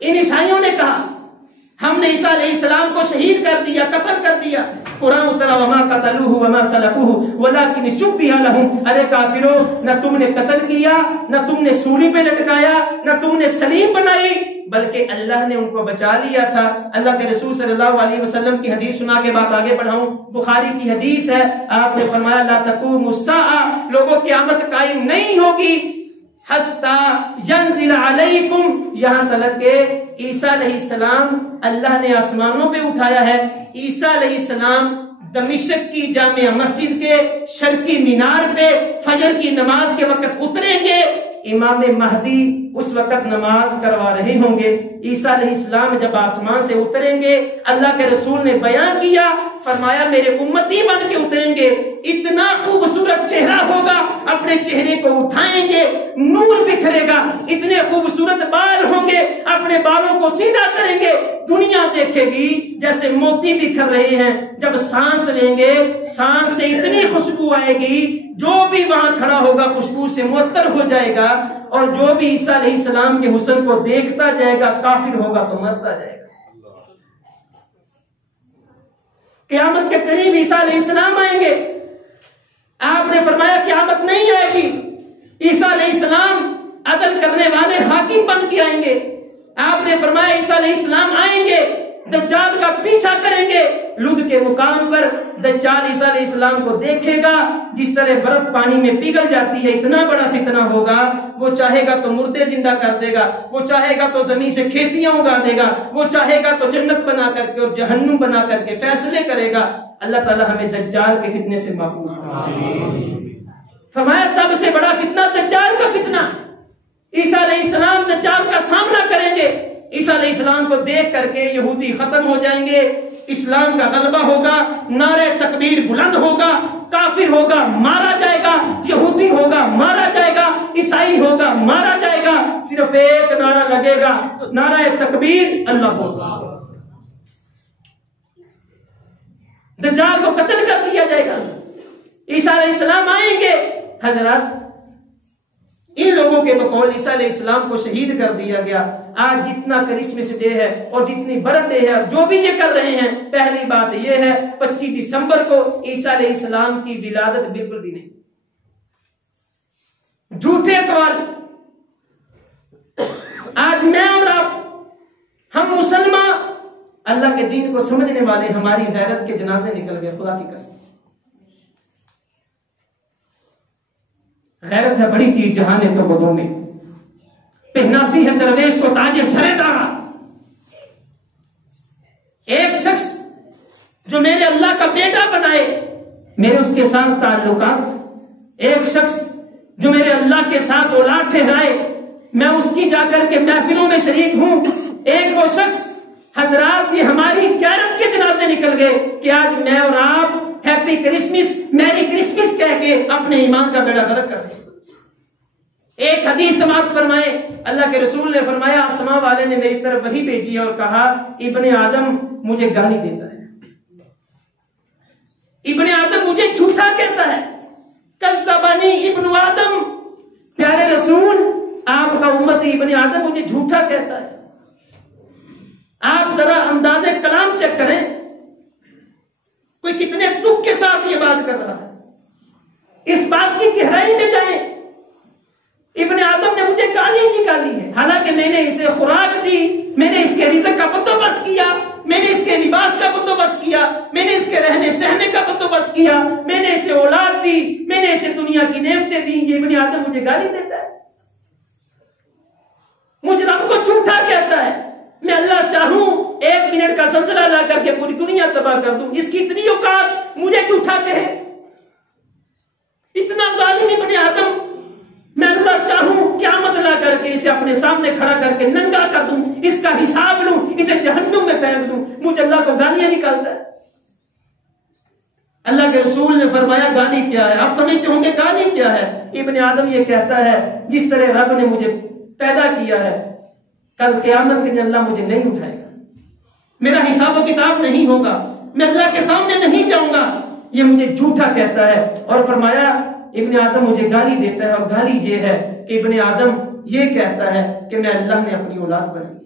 ان عیسائیوں نے کہا ہم نے عیسیٰ علیہ السلام کو شہید کر دیا، قتل کر دیا۔ قرآن اترا وما قتلوہ وما صلبوہ ولکن شبہ لہم، ارے کافرو، نہ تم نے قتل کیا، نہ تم نے سولی پہ لٹکایا، نہ تم نے صلیب بنائی، بلکہ اللہ نے ان کو بچا لیا تھا۔ اللہ کے رسول صلی اللہ علیہ وسلم کی حدیث سنا کے بات آگے بڑھاؤں، بخاری کی حدیث ہے، آپ نے فرمایا لا تقوم الساعہ، لوگوں قیامت قائم نہیں ہوگی حتی ینزل علیکم، یہاں تلک کہ عیسیٰ علیہ السلام اللہ نے آسمانوں پہ اٹھایا ہے۔ عیسیٰ علیہ السلام دمشق کی جامع مسجد کے شرقی مینار پہ فجر کی نماز کے وقت اتریں گے، امام مہدی اس وقت نماز کروا رہے ہوں گے۔ عیسیٰ علیہ السلام جب آسمان سے اتریں گے، اللہ کے رسول نے بیان کیا، فرمایا میرے امتی بن کے اتریں گے، اتنا خوبصورت چہرہ ہوگا، اپنے چہرے کو اٹھائیں گے، نور بکھرے گا، اتنے خوبصورت بال ہوں گے، اپنے بالوں کو سیدھا کریں گے، دنیا دیکھے گی جیسے موتی بکھر رہے ہیں۔ جب سانس لیں گے، سانس سے اتنی خوشبو آئے گی، جو بھی وہاں کھڑا ہوگا خوشبو سے معطر ہو جائے گا، اور جو بھی عیسیٰ علیہ السلام کے حسن کو دیکھتا جائے گا کافر ہوگا تو مرتا جائے گا۔ قیامت کے قریب عیسیٰ علیہ السلام آئیں گے، آپ نے فرمایا قیامت نہیں آئے گی، عیسیٰ علیہ السلام عدل کرنے والے حاکم بن کے آئیں گے۔ آپ نے فرمایا عیسیٰ علیہ السلام آئیں گے، دجال کا پیچھا کریں گے، لد کے مقام پر دجال عیسیٰ علیہ السلام کو دیکھے گا، جس طرح برف پانی میں پگھل جاتی ہے، اتنا بڑا فتنہ ہوگا، وہ چاہے گا تو مردے زندہ کر دے گا، وہ چاہے گا تو زمین سے کھیتیاں اگا دے گا، وہ چاہے گا تو جنت بنا کر کے اور جہنم بنا کر کے فیصلے کرے گا۔ اللہ تعالی ہمیں دجال کے فتنے سے محفوظ فرمائے۔ فرمایا سب سے بڑا فتنہ دجال کا فتنہ، عیسیٰ علیہ السلام دجال کا سامنا کریں گے، عیسیٰ علیہ السلام کو دیکھ کر کے یہودی ختم ہو جائیں گے، اسلام کا غلبہ ہوگا، نعرہ تکبیر بلند ہوگا، کافر ہوگا مارا جائے گا، یہودی ہوگا مارا جائے گا، عیسائی ہوگا مارا جائے گا، صرف ایک نعرہ لگے گا، نعرہ تکبیر اللہ ہوگا۔ دجال کو قتل کر دیا جائے گا، عیسیٰ علیہ السلام آئیں گے۔ حضرات ان لوگوں کے بقول عیسیٰ علیہ السلام کو شہید کر دیا گیا۔ آج جتنا کرسمس ڈے ہے اور جتنی برتھ ڈے ہے، جو بھی یہ کر رہے ہیں، پہلی بات یہ ہے 25 دسمبر کو عیسیٰ علیہ السلام کی ولادت بالکل بھی نہیں، جھوٹے قوال۔ آج میں اور آپ، ہم مسلمان اللہ کے دین کو سمجھنے والے، ہماری غیرت کے جنازے نکل گئے، خدا کی قسم۔ غیرت ہے بڑی چیز جہان تو بدوں میں، پہناتی ہے درویش کو تاج سر دارا۔ ایک شخص جو میرے اللہ کا بیٹا بنائے، میرے اس کے ساتھ تعلقات، ایک شخص جو میرے اللہ کے ساتھ اولاد ٹھہرائے، میں اس کی جا کر کے محفلوں میں شریک ہوں۔ ایک وہ شخص، حضرات یہ ہماری غیرت کے جنازے نکل گئے کہ آج میں اور آپ ہیپی کرسمس، میری کرسمس کہہ کے اپنے ایمان کا بیڑا غرق کر دیں۔ ایک حدیث سماعت فرمائے، اللہ کے رسول نے فرمایا آسماں والے نے میری طرف وحی بھیجی اور کہا ابن آدم مجھے گالی دیتا ہے، ابن آدم مجھے جھوٹا کہتا ہے، کذبنی ابن آدم، پیارے رسول آپ کا امتی ابن آدم مجھے جھوٹا کہتا ہے۔ آپ ذرا انداز کلام چیک کریں، کوئی کتنے دکھ کے ساتھ یہ بات کر رہا ہے، اس بات کی گہرائی میں جائیں۔ ابن آدم نے مجھے گالی نکالی ہے، حالانکہ میں نے اسے خوراک دی، میں نے اس کے رزق کا بندوبست کیا، میں نے اس کے لباس کا بندوبست کیا، میں نے اس کے رہنے سہنے کا بندوبست کیا، میں نے اسے اولاد دی، میں نے اسے دنیا کی نعمتیں دی، یہ ابن آدم مجھے گالی دیتا ہے، مجھے رب کو جھوٹا کہتا ہے۔ میں اللہ چاہوں 1 منٹ کا زلزلہ لا کر کے پوری دنیا تباہ کر دوں، اس کی اتنی اوقات مجھے جھوٹا کہے، اتنا ظالم ابن آدم۔ میں اللہ چاہوں قیامت لا کر کے اسے اپنے سامنے کھڑا کر کے ننگا کر دوں، اس کا حساب لوں، اسے جہنم میں پھینک دوں، مجھے اللہ کو گالیاں نکالتا ہے۔ اللہ کے رسول نے فرمایا گالی کیا ہے؟ آپ سمجھتے ہوں گے گالی کیا ہے؟ ابن آدم یہ کہتا ہے جس طرح رب نے مجھے پیدا کیا ہے، کل قیامت کے دن اللہ مجھے نہیں اٹھائے گا، میرا حساب و کتاب نہیں ہوگا، میں اللہ کے سامنے نہیں جاؤں گا، یہ مجھے جھوٹا کہتا ہے۔ اور فرمایا ابن آدم مجھے گالی دیتا ہے، اور گالی یہ ہے کہ ابن آدم یہ کہتا ہے کہ میں اللہ نے اپنی اولاد بنائی ہے۔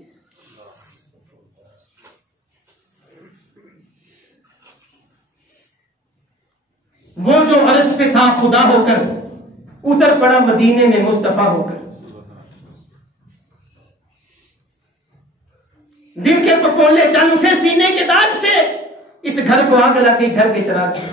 وہ جو عرش پہ تھا خدا ہو کر، اتر پڑا مدینے میں مصطفیٰ ہو کر، دل کے پپولے چل اٹھے سینے کے داغ سے، اس گھر کو آگ لگ گئی گھر کے چراغ سے۔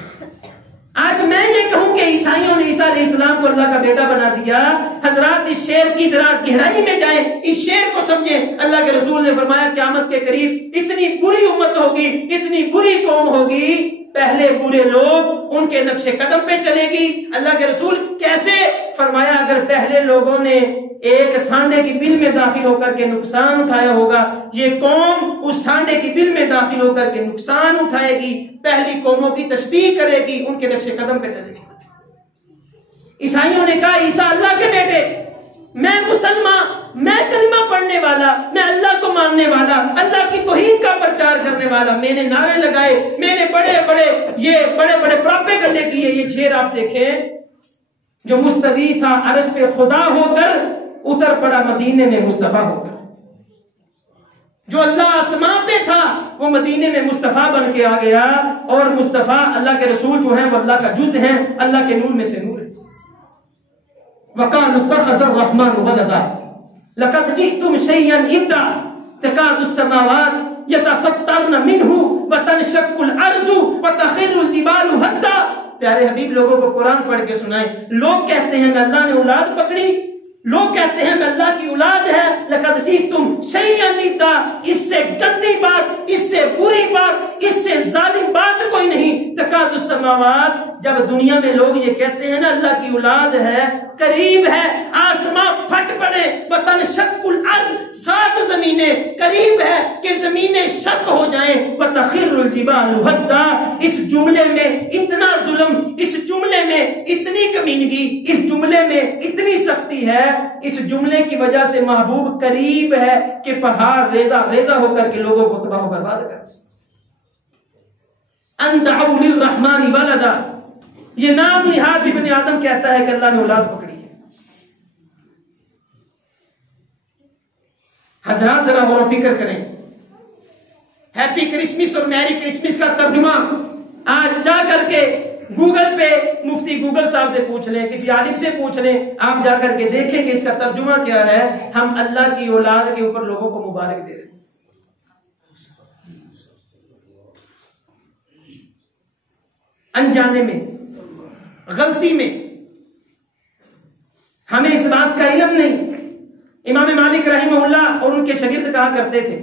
آج میں یہ کہوں کہ عیسائیوں نے عیسیٰ علیہ السلام کو اللہ کا بیٹا بنا دیا، حضرات اس شعر کی ذرا گہرائی میں جائیں، اس شعر کو سمجھیں۔ اللہ کے رسول نے فرمایا قیامت کے قریب اتنی بری امت ہوگی، اتنی بری قوم ہوگی، پہلے برے لوگ ان کے نقش قدم پہ چلے گی۔ اللہ کے رسول کیسے؟ فرمایا اگر پہلے لوگوں نے ایک سانڈے کی بل میں داخل ہو کر کے نقصان اٹھایا ہوگا، یہ قوم اس سانڈے کی بل میں داخل ہو کر کے نقصان اٹھائے گی، پہلی قوموں کی تشبیہ کرے گی، ان کے نقش قدم پہ چلے گی۔ عیسائیوں نے کہا عیسیٰ اللہ کے بیٹے، میں مسلمان، میں کلمہ پڑھنے والا، میں اللہ کو ماننے والا، اللہ کی توحید کا پرچار کرنے والا، میں نے نعرے لگائے، میں نے بڑے بڑے پراپیگنڈے کیے۔ یہ شعر آپ دیکھیں، جو مستوی تھا عرش پہ خدا ہو کر، اتر پڑا مدینے میں مصطفیٰ ہو کر۔ جو اللہ آسمان پہ تھا وہ مدینے میں مصطفیٰ بن کے آ گیا، اور مصطفیٰ اللہ کے رسول جو ہیں وہ اللہ کا جز ہیں، اللہ کے نور میں سے نور ہے۔ وَقَالُوا اتَّخَذَ الرَّحْمَنُ وَلَدًا لَقَدْ جِئْتُمْ شَيْئًا إِدًّا تَكَادُ السَّمَاوَاتُ يَتَفَطَّرْنَ مِنْهُ وَتَنشَقُّ الْأَرْضُ وَتَخِرُّ الْجِبَالُ هَدًّا۔ پیارے حبیب لوگوں کو قرآن پڑھ کے سنائیں۔ لوگ کہتے ہیں کہ اللہ نے اولاد پکڑی، لوگ کہتے ہیں کہ اللہ کی اولاد ہے۔ لَقَدْ جِئْتُمْ شَيْئًا إِدًّا، اس سے گندی بات، اس سے بری بات، اس سے ظالم بات کوئی نہیں۔ تَكَادُ السَّمَاوَاتُ، جب دنیا میں لوگ یہ کہتے ہیں نا اللہ کی اولاد ہے، قریب ہے آسمان پھٹ پڑے، وَتَنشَقُّ الْأَرْضُ، 7 زمینیں قریب ہے کہ زمینیں شق ہو جائیں، وَتَخِرُّ الْجِبَالُ هَدًّا۔ اس جملے میں اتنا ظلم، اس جملے میں اتنی کمینگی، اس جملے میں اتنی سختی ہے، اس جملے کی وجہ سے محبوب قریب ہے کہ پہاڑ ریزہ ریزہ ہو کر کے لوگوں کو تباہ و برباد کر۔ ان دعوا للرحمن ولدا، یہ نام نہاد ابن آدم کہتا ہے کہ اللہ نے اولاد پکڑی ہے۔ حضرات ذرا غور و فکر کریں، ہیپی کرسمس اور میری کرسمس کا ترجمہ آج جا کر کے گوگل پہ مفتی گوگل صاحب سے پوچھ لیں، کسی عالم سے پوچھ لیں، آپ جا کر کے دیکھیں کہ اس کا ترجمہ کیا ہے۔ ہم اللہ کی اولاد کے اوپر لوگوں کو مبارک دے رہے ہیں۔ انجانے میں، غلطی میں، ہمیں اس بات کا علم نہیں۔ امام مالک رحمہ اللہ اور ان کے شاگرد کہا کرتے تھے،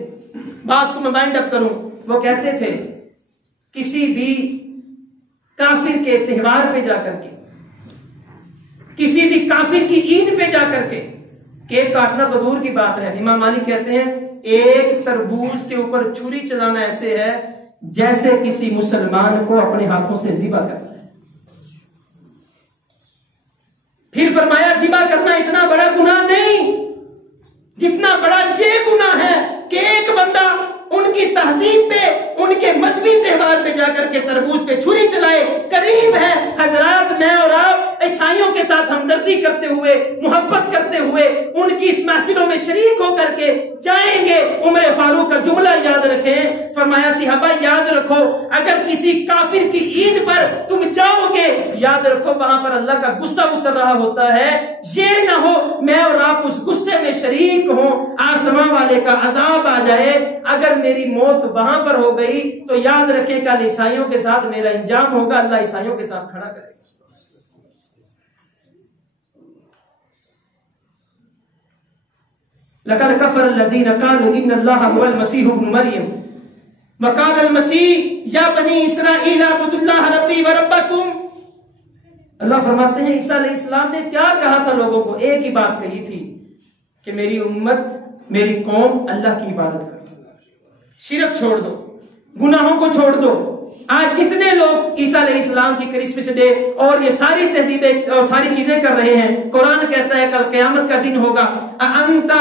بات کو میں وائنڈ اپ کروں، وہ کہتے تھے کسی بھی کافر کے تہوار پہ جا کر کے، کسی بھی کافر کی عید پہ جا کر کے کیک کاٹنا تو دور کی بات ہے، امام مالک کہتے ہیں ایک تربوز کے اوپر چھری چلانا ایسے ہے جیسے کسی مسلمان کو اپنے ہاتھوں سے ذبح کرنا ہے۔ پھر فرمایا ذبح کرنا اتنا بڑا گناہ نہیں جتنا بڑا یہ گناہ ہے کہ ایک بندہ ان کی تہذیب پہ، ان کے مذہبی تہوار پہ جا کر کے تربوز پہ چھری چلائے۔ قریب ہے حضرات میں اور آپ عیسائیوں کے ساتھ ہمدردی کرتے ہوئے، محبت کرتے ہوئے ان کی اس محفلوں میں شریک ہو کر کے جائیں گے۔ عمر فاروق کا جملہ یاد رکھیں، فرمایا صحابہ یاد رکھو اگر کسی کافر کی عید پر تم جاؤ گے، یاد رکھو وہاں پر اللہ کا غصہ اتر رہا ہوتا ہے، یہ نہ ہو میں اور آپ اس غصے میں شریک ہوں، آسمان والے کا عذاب آ جائے۔ اگر میری موت وہاں پر ہو گئی تو یاد رکھے کل عیسائیوں کے ساتھ میرا انجام ہوگا، اللہ عیسائیوں کے ساتھ کھڑا کرے گا۔ لقد كفر الذين قالوا ان الله هو المسيح ابن مريم وقال المسيح يا بني اسرائيل اعبدوا الله ربي وربكم۔ اللہ فرماتے ہیں عیسیٰ علیہ السلام نے کیا کہا تھا لوگوں کو؟ ایک ہی بات کہی تھی کہ میری امت، میری قوم اللہ کی عبادت کرو، شرک چھوڑ دو، گناہوں کو چھوڑ دو۔ آج کتنے لوگ عیسیٰ علیہ السلام کی کرسمس ڈے اور یہ ساری تہذیبیں اور ساری چیزیں کر رہے ہیں۔ قرآن کہتا ہے کل قیامت کا دن ہوگا، اَأَنْتَ،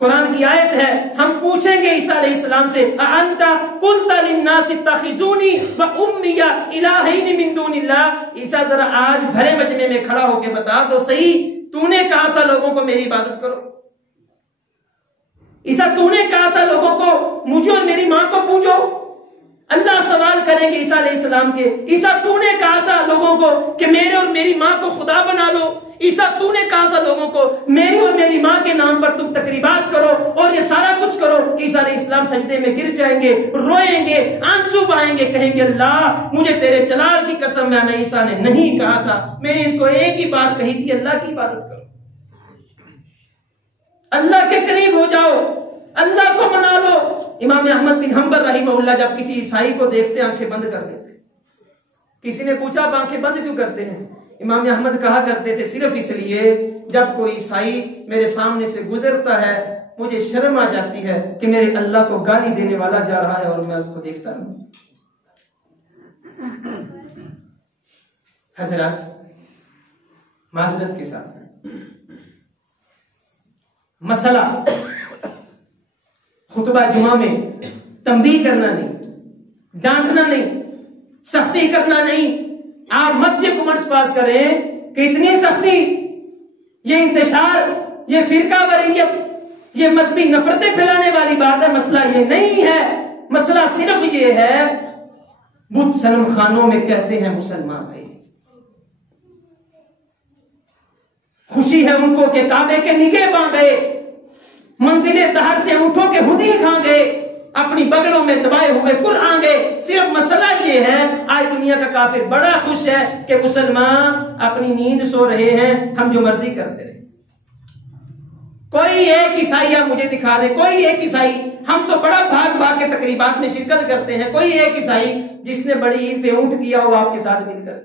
قرآن کی آیت ہے، ہم پوچھیں گے عیسیٰ علیہ السلام سے اَأَنْتَ قُلْتَ لِلنَّاسِ اتَّخِذُونِي وَأُمِّيَ إِلَٰهَيْنِ مِن دُونِ اللَّهِ۔ عیسیٰ ذرا آج بھرے مجمع میں کھڑا ہو کے بتا تو صحیح، تو نے کہا تھا لوگوں کو میری عبادت کرو، عیسیٰ تو نے کہا تھا لوگوں کو مجھے اور میری ماں کو پوجو۔ اللہ سوال کریں گے عیسیٰ علیہ السلام کے، عیسیٰ تو نے کہا تھا لوگوں کو کہ میرے اور میری ماں کو خدا بنا لو، عیسیٰ تو نے کہا تھا لوگوں کو میری اور میری ماں کے نام پر تم تقریبات کرو اور یہ سارا کچھ کرو۔ عیسیٰ علیہ السلام سجدے میں گر جائیں گے، روئیں گے، آنسو بہائیں گے، کہیں گے اللہ مجھے تیرے جلال کی قسم ہے، میں عیسیٰ نے نہیں کہا تھا، میں نے ان کو ایک ہی بات کہی تھی، اللہ کی عبادت کرو، اللہ کے قریب ہو جاؤ، اللہ کو منا لو۔ امام احمد بن حنبل رحمہ اللہ جب کسی عیسائی کو دیکھتے آنکھیں بند کر دیتے، کسی نے پوچھا آپ آنکھیں بند کیوں کرتے ہیں؟ امام احمد کہا کرتے تھے صرف اس لیے جب کوئی عیسائی میرے سامنے سے گزرتا ہے مجھے شرم آ جاتی ہے کہ میرے اللہ کو گالی دینے والا جا رہا ہے اور میں اس کو دیکھتا ہوں۔ حضرات معذرت کے ساتھ مسئلہ خطبہ جمعہ میں تنبیہ کرنا نہیں، ڈانٹنا نہیں، سختی کرنا نہیں۔ آپ مت یہ کمنٹس پاس کریں کہ اتنی سختی، یہ انتشار، یہ فرقہ واریت، یہ مذہبی نفرتیں پھیلانے والی بات ہے۔ مسئلہ یہ نہیں ہے، مسئلہ صرف یہ ہے بت صنم خانوں میں کہتے ہیں مسلمان بھائی، خوشی ہے ان کو کہ کعبے کے نگے باندھے، منزل طہر سے اونٹوں کے ہدی کھان گے، اپنی بغلوں میں دبائے ہوئے قرآن گے۔ صرف مسئلہ یہ ہے آج دنیا کا کافر بڑا خوش ہے کہ مسلمان اپنی نیند سو رہے ہیں، ہم جو مرضی کرتے رہے۔ کوئی ایک عیسائی آپ مجھے دکھا دے، کوئی ایک عیسائی، ہم تو بڑا بھاگ بھاگ کے تقریبات میں شرکت کرتے ہیں، کوئی ایک عیسائی جس نے بڑی عید پہ اونٹ کیا ہو آپ کے ساتھ مل کر،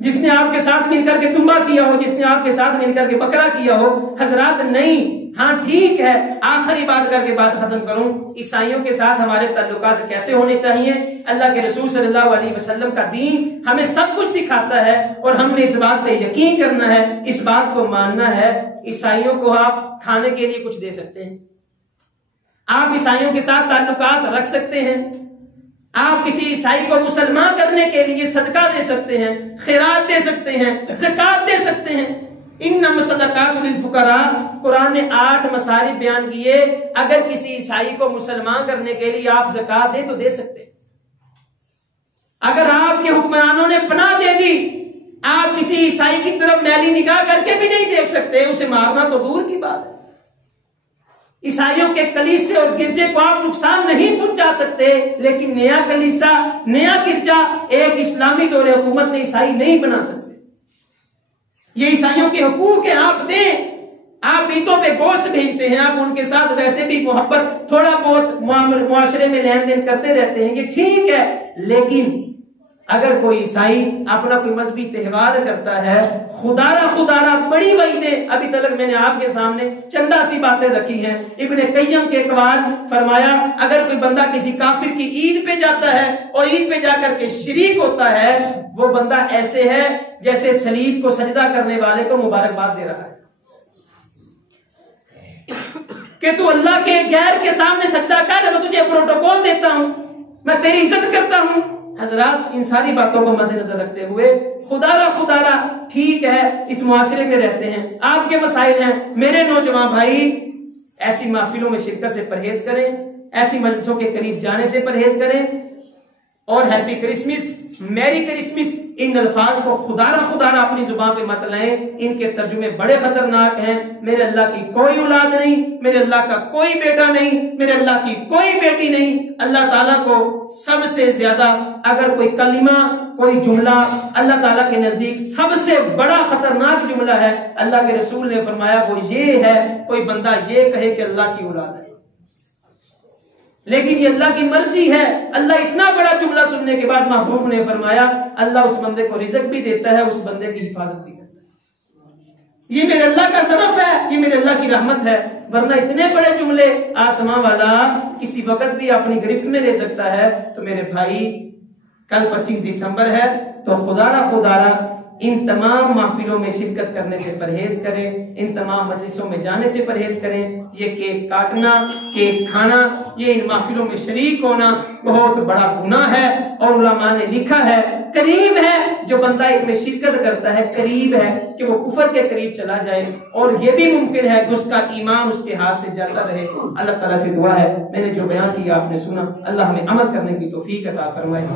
جس نے آپ کے ساتھ مل کر کے دمبا کیا ہو، جس نے آپ کے ساتھ مل کر کے بکرا کیا ہو؟ حضرات نہیں۔ ہاں ٹھیک ہے، آخری بات کر کے بات ختم کروں، عیسائیوں کے ساتھ ہمارے تعلقات کیسے ہونے چاہیے؟ اللہ کے رسول صلی اللہ علیہ وسلم کا دین ہمیں سب کچھ سکھاتا ہے اور ہم نے اس بات پہ یقین کرنا ہے، اس بات کو ماننا ہے۔ عیسائیوں کو آپ کھانے کے لیے کچھ دے سکتے ہیں، آپ عیسائیوں کے ساتھ تعلقات رکھ سکتے ہیں، آپ کسی عیسائی کو مسلمان کرنے کے لیے صدقہ دے سکتے ہیں، خیرات دے سکتے ہیں، زکات دے سکتے ہیں۔ انما الصدقات للفقراء، قرآن نے 8 مصارف بیان کیے، اگر کسی عیسائی کو مسلمان کرنے کے لیے آپ زکات دیں تو دے سکتے ہیں۔ اگر آپ کے حکمرانوں نے پناہ دے دی، آپ کسی عیسائی کی طرف میلی نگاہ کر کے بھی نہیں دیکھ سکتے، اسے مارنا تو دور کی بات ہے۔ عیسائیوں کے کلیسے اور گرجے کو آپ نقصان نہیں پہنچا سکتے، لیکن نیا کلیسا، نیا گرجا ایک اسلامی دور حکومت نے عیسائی نہیں بنا سکتے۔ یہ عیسائیوں کے حقوق ہیں، آپ دیں، آپ عیدوں پہ گوشت بھیجتے ہیں، آپ ان کے ساتھ ویسے بھی محبت تھوڑا بہت معاشرے میں لین دین کرتے رہتے ہیں، یہ ٹھیک ہے، لیکن اگر کوئی عیسائی اپنا کوئی مذہبی تہوار کرتا ہے، خدارہ بڑی وعیدیں، ابھی تک میں نے آپ کے سامنے چندہ سی باتیں رکھی ہیں۔ ابن قیم کے اقوال فرمایا اگر کوئی بندہ کسی کافر کی عید پہ جاتا ہے اور عید پہ جا کر کے شریک ہوتا ہے، وہ بندہ ایسے ہے جیسے صلیب کو سجدہ کرنے والے کو مبارکباد دے رہا ہے کہ تو اللہ کے غیر کے سامنے سجدہ کر، میں تجھے پروٹوکول دیتا ہوں، میں تیری عزت کرتا ہوں۔ حضرات ان ساری باتوں کو مد نظر رکھتے ہوئے خدارہ ٹھیک ہے، اس معاشرے میں رہتے ہیں، آپ کے مسائل ہیں، میرے نوجوان بھائی ایسی محفلوں میں شرکت سے پرہیز کریں، ایسی مجلسوں کے قریب جانے سے پرہیز کریں، اور ہیپی کرسمس، میری کرسمس، ان الفاظ کو خدارہ اپنی زبان پہ مت لائیں، ان کے ترجمے بڑے خطرناک ہیں۔ میرے اللہ کی کوئی اولاد نہیں، میرے اللہ کا کوئی بیٹا نہیں، میرے اللہ کی کوئی بیٹی نہیں۔ اللہ تعالیٰ کو سب سے زیادہ اگر کوئی کلمہ، کوئی جملہ اللہ تعالیٰ کے نزدیک سب سے بڑا خطرناک جملہ ہے، اللہ کے رسول نے فرمایا وہ یہ ہے، کوئی بندہ یہ کہے کہ اللہ کی اولاد ہے۔ لیکن یہ اللہ کی مرضی ہے۔ اللہ اتنا بڑا جملہ سننے کے بعد محبوب نے فرمایا اللہ اس بندے کو رزق بھی دیتا ہے، اس بندے کی حفاظت بھی کرتا ہے، یہ میرے اللہ کا ظرف ہے، یہ میرے اللہ کی رحمت ہے۔ ورنہ اتنے بڑے جملے آسمان والا کسی وقت بھی اپنی گرفت میں لے سکتا ہے۔ تو میرے بھائی کل 25 دسمبر ہے، تو خدارہ ان تمام محفلوں میں شرکت کرنے سے پرہیز کریں، ان تمام مجلسوں میں جانے سے پرہیز کریں۔ یہ کیک کاٹنا، کیک کھانا، یہ ان محفلوں میں شریک ہونا بہت بڑا گناہ ہے، اور علماء نے لکھا ہے قریب ہے جو بندہ ایک میں شرکت کرتا ہے، قریب ہے کہ وہ کفر کے قریب چلا جائے، اور یہ بھی ممکن ہے کہ اس کا ایمان اس کے ہاتھ سے جاتا رہے۔ اللہ تعالیٰ سے دعا ہے میں نے جو بیان کیا آپ نے سنا، اللہ ہمیں عمل کرنے کی توفیق عطا فرمائے۔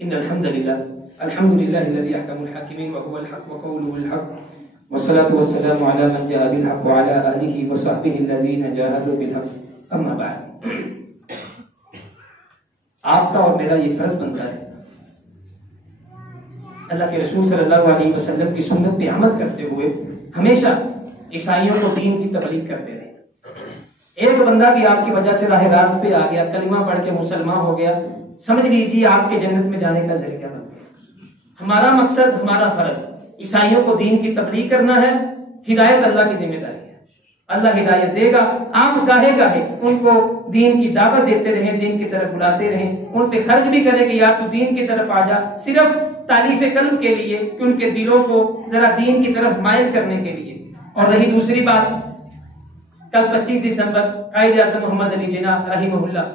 إن الحمد لله الذي أحكم الحاكمين وهو الحق وقوله الحق، والصلاة والسلام على من جاء بالحق وعلى آله وصحبه الذين جاهدوا بالحق، أما بعد۔ آپ کا اور میرا یہ فرض بنتا ہے اللہ کے رسول صلی اللہ علیہ وسلم کی سنت پہ عمل کرتے ہوئے ہمیشہ عیسائیوں کو دین کی تبلیغ کرتے رہے۔ ایک بندہ بھی آپ کی وجہ سے راہ راست پہ آ گیا، کلمہ پڑھ کے مسلمان ہو گیا، سمجھ لیجیے آپ کے جنت میں جانے کا ذریعہ بن گیا۔ ہمارا مقصد، ہمارا فرض عیسائیوں کو دین کی تبلیغ کرنا ہے، ہدایت اللہ کی ذمہ داری ہے، اللہ ہدایت دے گا۔ آپ گاہے ان کو دین کی دعوت دیتے رہیں، دین کی طرف بلاتے رہیں، ان پہ خرچ بھی کریں کہ یار تو دین کی طرف آ جا، صرف تالیف قلب کے لیے کہ ان کے دلوں کو ذرا دین کی طرف مائل کرنے کے لیے۔ اور رہی دوسری بات، کل 25 دسمبر قائد اعظم محمد علی جناح رحمہ اللہ،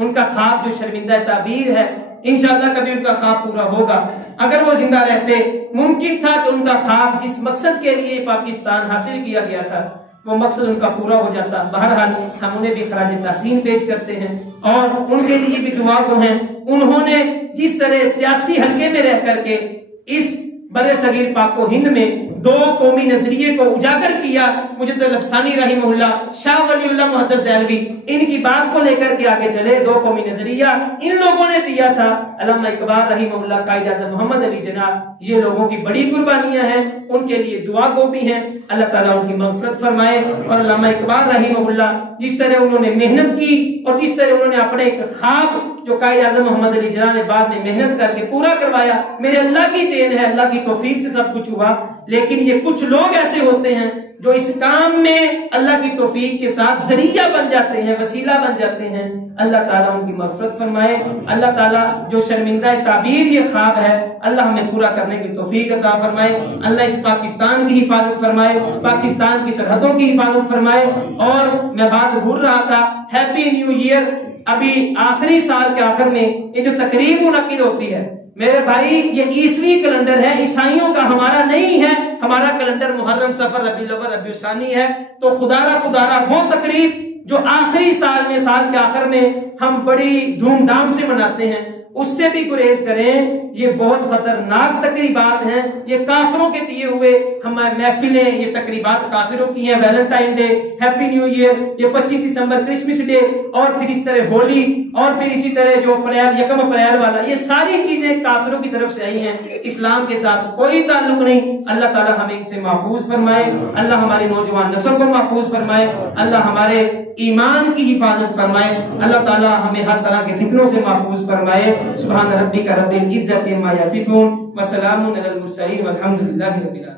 ان کا خواب جو شرمندہ تعبیر ہے، انشاءاللہ کبھی ان کا خواب پورا ہوگا۔ اگر وہ زندہ رہتے ممکن تھا کہ ان کا خواب جس مقصد کے لیے پاکستان حاصل کیا گیا تھا وہ مقصد ان کا پورا ہو جاتا۔ بہرحال ہم انہیں بھی خراج تحسین پیش کرتے ہیں اور ان کے لیے بھی دعا کو ہیں۔ انہوں نے جس طرح سیاسی حلقے میں رہ کر کے اس بر صغیر پاک و ہند میں دو قومی نظریے کو اجاگر کیا، مجد الافسانی رحمہ اللہ، شاہ ولی اللہ محدث دہلوی، ان کی بات کو لے کر کے آگے چلے۔ دو قومی نظریہ ان لوگوں نے دیا تھا، علامہ اقبال رحمہ اللہ، قائد اعظم محمد علی جناح، یہ لوگوں کی بڑی قربانیاں ہیں، ان کے لیے دعا گو بھی ہیں، اللہ تعالیٰ ان کی مغفرت فرمائے۔ اور علامہ اقبال رحمہ اللہ جس طرح انہوں نے محنت کی اور جس طرح انہوں نے اپنے ایک خواب جو قائد اعظم محمد علی جناح نے بعد میں محنت کر کے پورا کروایا، میرے اللہ کی دین ہے، اللہ کی توفیق سے سب کچھ ہوا۔ لیکن یہ کچھ لوگ ایسے ہوتے ہیں جو اس کام میں اللہ کی توفیق کے ساتھ ذریعہ بن جاتے ہیں، وسیلہ بن جاتے ہیں، اللہ تعالیٰ ان کی مغفرت فرمائے۔ اللہ تعالیٰ جو شرمندہ تعبیر یہ خواب ہے اللہ ہمیں پورا کرنے کی توفیق عطا فرمائے، اللہ اس پاکستان کی حفاظت فرمائے، پاکستان کی سرحدوں کی حفاظت فرمائے۔ اور میں بات بھول رہا تھا، ہیپی نیو ایئر، ابھی آخری سال کے آخر میں یہ جو تقریب منعقد ہوتی ہے میرے بھائی، یہ عیسوی کیلنڈر ہے، عیسائیوں کا ہمارا نہیں ہے، ہمارا کیلنڈر محرم، صفر، ربیع الاول، ربیع الثانی ہے۔ تو خدارہ وہ تقریب جو آخری سال میں، سال کے آخر میں ہم بڑی دھوم دھام سے مناتے ہیں، اس سے بھی گریز کریں. یہ بہت خطرناک تقریبات ہیں, یہ کافروں کے دیے ہوئے ہمارے محفلیں, یہ تقریبات کافروں کی ہیں. Valentine day, happy new year, یہ 25 دسمبر کرسمس ڈے, اور پھر اس طرح ہولی, اور پھر اسی طرح جو اپریل 1 اپریل والا, یہ ساری چیزیں کافروں کی طرف سے آئی ہیں. اسلام کے ساتھ کوئی تعلق نہیں. اللہ تعالی ہمیں ان سے محفوظ فرمائے, اللہ ہماری نوجوان نسل کو محفوظ فرمائے, اللہ ہمارے ایمان کی حفاظت فرمائے, اللہ تعالی ہمیں ہر طرح کے فتنوں سے محفوظ فرمائے. سبحان ربک رب العزت عما یصفون وسلام علی المرسلین والحمد للہ رب العالمین.